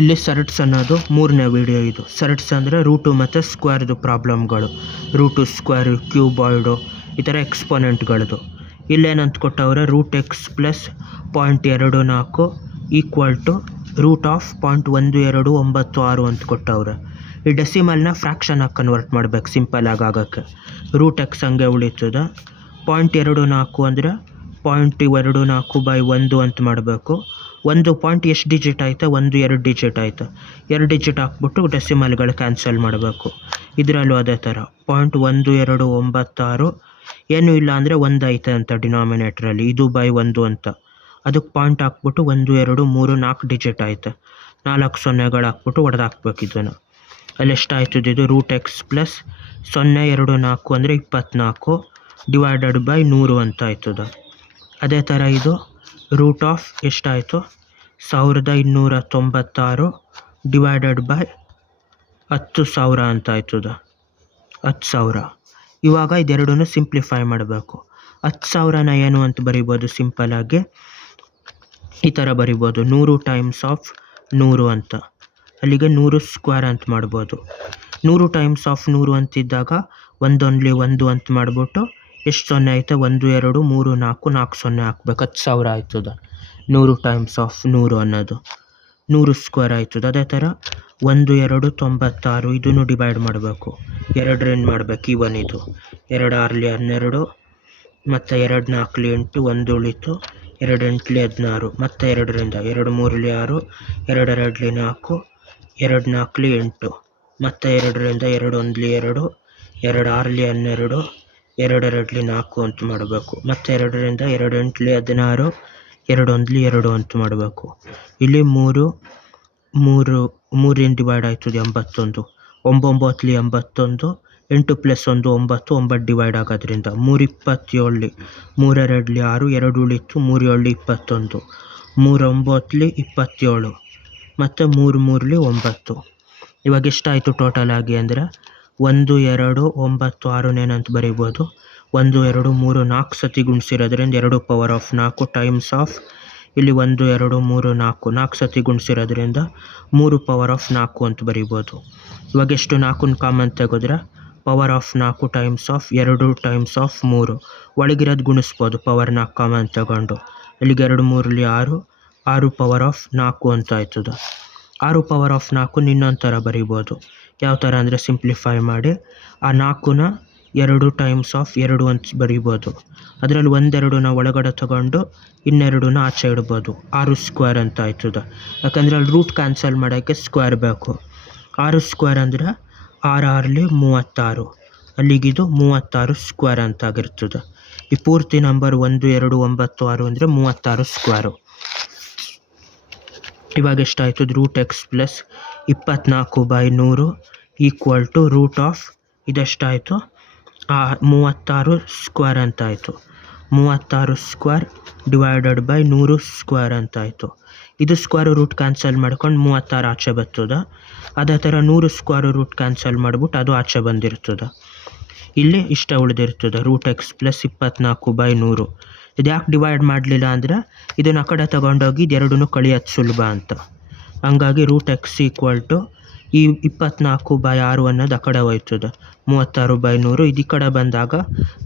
ಇಲ್ಲಿ ಸರ್ಟ್ಸ್ ಅನ್ನೋದು ಮೂರನೇ ವಿಡಿಯೋ. ಇದು ಸರ್ಟ್ಸ್ ಅಂದರೆ ರೂಟು ಮತ್ತು ಸ್ಕ್ವೇರ್ದು ಪ್ರಾಬ್ಲಮ್ಗಳು, ರೂಟು ಸ್ಕ್ವೇರು ಕ್ಯೂಬಾಯ್ಡು ಈ ಥರ ಎಕ್ಸ್ಪೋನೆಂಟ್ಗಳದು. ಇಲ್ಲೇನಂತ ಕೊಟ್ಟವ್ರೆ, root x plus 0.24 equal to root of 0.1296 ಅಂತ ಕೊಟ್ಟವ್ರೆ. ಈ ಡೆಸಿಮಲ್ನ ಫ್ರ್ಯಾಕ್ಷನಾಗಿ ಕನ್ವರ್ಟ್ ಮಾಡ್ಬೇಕು ಸಿಂಪಲಾಗಿ ಆಗೋಕ್ಕೆ. ರೂಟ್ x ಹಂಗೆ ಉಳಿತದ. 0.24 ಅಂದರೆ 0.24/1 ಅಂತ ಮಾಡಬೇಕು. ಒಂದು ಪಾಯಿಂಟ್ ಎಷ್ಟು ಡಿಜಿಟ್ ಆಯಿತಾ? 2 ಡಿಜಿಟ್ ಆಯಿತಾ? 2 ಡಿಜಿಟ್ ಹಾಕ್ಬಿಟ್ಟು ಡೆಸಿಮಲ್ಗಳು ಕ್ಯಾನ್ಸಲ್ ಮಾಡಬೇಕು. ಇದರಲ್ಲೂ ಅದೇ ಥರ 0.1296 ಏನೂ ಇಲ್ಲ ಅಂದರೆ 1 ಐತೆ ಅಂತ ಡಿನಾಮಿನೇಟ್ರಲ್ಲಿ, ಇದು ಬೈ 1 ಅಂತ. ಅದಕ್ಕೆ ಪಾಯಿಂಟ್ ಹಾಕ್ಬಿಟ್ಟು 1 2 3 4 ಡಿಜಿಟ್ ಆಯಿತು. 4 ಸೊನ್ನೆಗಳು ಹಾಕ್ಬಿಟ್ಟು ಹೊಡೆದಾಕ್ಬೇಕು ಇದನ್ನು. ಅಲ್ಲಿ ಎಷ್ಟಾಯ್ತದೆ ಇದು? ರೂಟ್ x ಪ್ಲಸ್ 0.24 ಅಂದರೆ 24 ಡಿವೈಡೆಡ್ ಬೈ 100 ಅಂತ ಆಯ್ತದೆ. ಅದೇ ಥರ ಇದು ರೂಟ್ ಆಫ್ ಎಷ್ಟಾಯಿತು? 1296 ಡಿವೈಡೆಡ್ ಬೈ 10,000 ಅಂತ ಆಯ್ತದೆ. 10,000. ಇವಾಗ ಇದೆರಡೂ ಸಿಂಪ್ಲಿಫೈ ಮಾಡಬೇಕು. 10,000ನ ಏನು ಅಂತ ಬರಿಬೋದು? ಸಿಂಪಲಾಗಿ ಈ ಥರ ಬರಿಬೋದು, 100 ಟೈಮ್ಸ್ ಆಫ್ 100 ಅಂತ. ಅಲ್ಲಿಗೆ 100 ಸ್ಕ್ವೇರ್ ಅಂತ ಮಾಡ್ಬೋದು. 100 ಟೈಮ್ಸ್ ಆಫ್ 100 ಅಂತಿದ್ದಾಗ 1 ಓನ್ಲಿ 1 ಅಂತ ಮಾಡಿಬಿಟ್ಟು ಎಷ್ಟು ಸೊನ್ನೆ ಐತೆ? 1 2 3 4 4 ಸೊನ್ನೆ ಹಾಕ್ಬೇಕು. 10,000 ಆಯ್ತದ 100 ಟೈಮ್ಸ್ ಆಫ್ 100 ಅನ್ನೋದು. 100 ಸ್ಕ್ವೇರ್ ಆಯ್ತದ. ಅದೇ ಥರ 1 2 96 ಇದನ್ನು ಡಿವೈಡ್ ಮಾಡಬೇಕು. 2ರಿಂದ ಮಾಡಬೇಕು. ಇವನ್ ಇದು 2 6 12 ಮತ್ತು 2 4 8 1 ಉಳಿತು. 2 8 16 ಮತ್ತು 2ರಿಂದ 2 3 6 2 2 4 2 4 8 ಮತ್ತು 2ರಿಂದ 2 1 2 2 6 12 2 2 4 ಅಂತ ಮಾಡಬೇಕು. ಮತ್ತು 2ರಿಂದ 2 8 16 2 1 2 ಅಂತ ಮಾಡಬೇಕು. ಇಲ್ಲಿ 3ರಿಂದ ಡಿವೈಡ್ ಆಯ್ತದೆ 81. 9 81 8 ಪ್ಲಸ್ 1 9 9 ಡಿವೈಡ್ ಆಗೋದ್ರಿಂದ 3 27 3 2 6 2 ಉಳಿತು. 3 7 21 3 9 27 ಮತ್ತು 3 3 9. ಇವಾಗ ಎಷ್ಟಾಯಿತು ಟೋಟಲ್ ಆಗಿ ಅಂದರೆ 1 2 9 6 ಏನಂತ ಬರಿಬೋದು? 1 2 3 4 ಸತಿ ಗುಣಿಸಿರೋದ್ರಿಂದ 2 ಪವರ್ ಆಫ್ 4 ಟೈಮ್ಸ್ ಆಫ್ ಇಲ್ಲಿ 1 2 3 4 4 ಸತಿ ಗುಣಿಸಿರೋದ್ರಿಂದ 3 ಪವರ್ ಆಫ್ 4 ಅಂತ ಬರಿಬೋದು. ಇವಾಗ ಎಷ್ಟು? 4ನ ಕಾಮನ್ ತೆಗೆದ್ರೆ power of 4 times of 2 times of 3 ಒಳಗಿರೋದು ಗುಣಿಸ್ಬೋದು ಪವರ್ 4 ಕಾಮನ್ ತಗೊಂಡು. ಇಲ್ಲಿಗೆ 2 3 6 6 ಪವರ್ ಆಫ್ 4 ಅಂತ ಆಯ್ತದೆ. 6 ಪವರ್ ಆಫ್ 4 ಇನ್ನೊಂದು ಥರ ಬರಿಬೋದು. ಯಾವ ಥರ ಅಂದರೆ ಸಿಂಪ್ಲಿಫೈ ಮಾಡಿ ಆ 4ನ 2 ಟೈಮ್ಸ್ ಆಫ್ 2 ಅಂತ ಬರಿಬೋದು. ಅದರಲ್ಲಿ 1 2ನ ಒಳಗಡೆ ತಗೊಂಡು 2ನ ಆಚೆ ಇಡ್ಬೋದು. 6 ಸ್ಕ್ವೇರ್ ಅಂತ ಆಯ್ತದೆ. ಯಾಕಂದರೆ ಅಲ್ಲಿ ರೂಟ್ ಕ್ಯಾನ್ಸಲ್ ಮಾಡೋಕ್ಕೆ ಸ್ಕ್ವೇರ್ ಬೇಕು. 6 ಸ್ಕ್ವೇರ್ ಅಂದರೆ 6 6 36 ಅಲ್ಲಿಗಿದು 36 ಸ್ಕ್ವೇರ್ ಅಂತ ಆಗಿರ್ತದೆ. ಈ ಪೂರ್ತಿ ನಂಬರ್ 1 2 9 6 ಅಂದರೆ 36 ಸ್ಕ್ವೇರು. ಇವಾಗ ಎಷ್ಟಾಯ್ತದೆ? Root x plus 24/100 equal to root of ಇದೆಷ್ಟಾಯಿತು? 36 ಸ್ಕ್ವೇರ್ ಅಂತ ಆಯಿತು. 36 ಸ್ಕ್ವೇರ್ ಡಿವೈಡೆಡ್ ಬೈ 100 ಸ್ಕ್ವೇರ್ ಅಂತ ಆಯಿತು. ಇದು ಸ್ಕ್ವೇರ್ ರೂಟ್ ಕ್ಯಾನ್ಸಲ್ ಮಾಡ್ಕೊಂಡು 36 ಆಚೆ ಬರ್ತದೆ. ಅದೇ ಥರ 100 ಸ್ಕ್ವೇರ್ ರೂಟ್ ಕ್ಯಾನ್ಸಲ್ ಮಾಡಿಬಿಟ್ಟು ಅದು ಆಚೆ ಬಂದಿರ್ತದೆ. ಇಲ್ಲಿ ಇಷ್ಟ ಉಳಿದಿರ್ತದೆ ರೂಟ್ x ಪ್ಲಸ್ 24/100. ಇದು ಯಾಕೆ ಡಿವೈಡ್ ಮಾಡಲಿಲ್ಲ ಅಂದರೆ ಇದನ್ನು ಆ ಕಡೆ ತೊಗೊಂಡೋಗಿ ಇದೆರಡೂ ಕಳಿಯೋದು ಸುಲಭ ಅಂತ. ಹಂಗಾಗಿ ರೂಟ್ x ಈಕ್ವಲ್ ಟು ಈ 24/6 ಅನ್ನೋದು ಆ ಕಡೆ ಹೋಯ್ತದೆ. 36/100 ಇದು ಈ ಕಡೆ ಬಂದಾಗ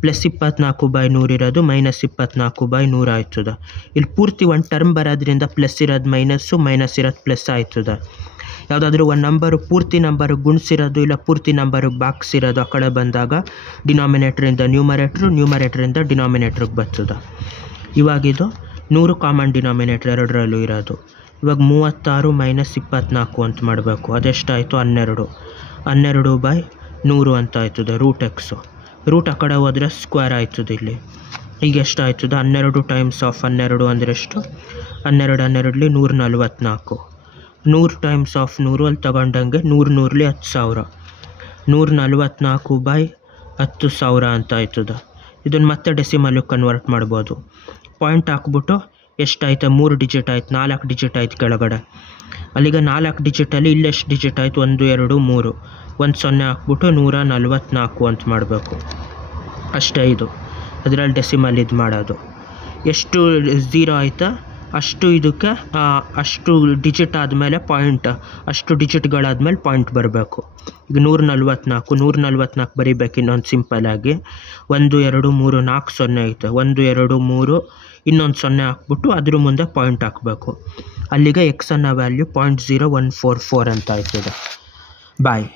ಪ್ಲಸ್ 24/100 ಇರೋದು ಮೈನಸ್ 24/100 ಆಯ್ತದೆ. ಇಲ್ಲಿ ಪೂರ್ತಿ ಒಂದು ಟರ್ಮ್ ಬರೋದ್ರಿಂದ ಪ್ಲಸ್ ಇರೋದು ಮೈನಸ್ಸು, ಮೈನಸ್ ಇರೋದು ಪ್ಲಸ್ ಆಯ್ತದೆ. ಯಾವುದಾದ್ರೂ ಒಂದು ನಂಬರು ಪೂರ್ತಿ ನಂಬರಿಗೆ ಗುಣಿಸಿರೋದು ಇಲ್ಲ ಪೂರ್ತಿ ನಂಬರಿಗೆ ಬಾಕ್ಸಿರೋದು ಆ ಕಡೆ ಬಂದಾಗ ಡಿನಾಮಿನೇಟ್ರಿಂದ ನ್ಯೂಮರೇಟ್ರಿಂದ ಡಿನಾಮಿನೇಟ್ರಿಗೆ ಬರ್ತದೆ. ಇವಾಗಿದು 100 ಕಾಮನ್ ಡಿನಾಮಿನೇಟ್ರ್ ಎರಡರಲ್ಲೂ ಇರೋದು. ಇವಾಗ 36 ಮೈನಸ್ 24 ಅಂತ ಮಾಡಬೇಕು. ಅದೆಷ್ಟಾಯಿತು? 12 12/100 ಅಂತ ಆಯ್ತದೆ ರೂಟ್ x. ರೂಟ್ ಆ ಕಡೆ ಹೋದರೆ ಸ್ಕ್ವೇರ್ ಆಯ್ತದೆ. ಇಲ್ಲಿ ಈಗ ಎಷ್ಟಾಯ್ತದೆ? 12 ಟೈಮ್ಸ್ ಆಫ್ 12 ಅಂದರೆ ಎಷ್ಟು? 12 12 144. 100 ಟೈಮ್ಸ್ ಆಫ್ 100 ಅಲ್ಲಿ ತಗೊಂಡಂಗೆ 100 100 10,000 144/10,000 ಅಂತ ಆಯ್ತದೆ. ಇದನ್ನು ಮತ್ತೆ ಡೆಸಿಮಲ್ಗೆ ಕನ್ವರ್ಟ್ ಮಾಡ್ಬೋದು. ಪಾಯಿಂಟ್ ಹಾಕ್ಬಿಟ್ಟು ಎಷ್ಟಾಯ್ತು? 3 ಡಿಜಿಟ್ ಆಯ್ತು, 4 ಡಿಜಿಟ್ ಆಯ್ತು ಕೆಳಗಡೆ. ಅಲ್ಲಿಗೆ 4 ಡಿಜಿಟಲ್ಲಿ ಇಲ್ಲೆಷ್ಟು ಡಿಜಿಟ್ ಆಯಿತು? 1 2 3 1 0 ಹಾಕ್ಬಿಟ್ಟು 144 ಅಂತ ಮಾಡಬೇಕು. ಅಷ್ಟೇ ಇದು ಅದರಲ್ಲಿ ಡೆಸಿಮಲ್ ಇದು ಮಾಡೋದು. ಎಷ್ಟು 0 ಆಯಿತಾ? ಅಷ್ಟು ಇದಕ್ಕೆ ಅಷ್ಟು ಡಿಜಿಟ್ ಆದಮೇಲೆ ಪಾಯಿಂಟ್, ಅಷ್ಟು ಡಿಜಿಟ್ಗಳಾದಮೇಲೆ ಪಾಯಿಂಟ್ ಬರಬೇಕು. ಈಗ 144 ಬರೀಬೇಕು ಇನ್ನೊಂದು ಸಿಂಪಲ್ಲಾಗಿ. 1 2 3 4 0 ಐತೆ. 1 2 3 ಇನ್ನೊಂದು 0 ಹಾಕ್ಬಿಟ್ಟು ಅದ್ರ ಮುಂದೆ ಪಾಯಿಂಟ್ ಹಾಕಬೇಕು. ಅಲ್ಲಿಗೆ ಎಕ್ಸ್ ಅನ್ನೋ ವ್ಯಾಲ್ಯೂ 0.0144 ಅಂತ ಆಯ್ತದೆ. ಬಾಯ್.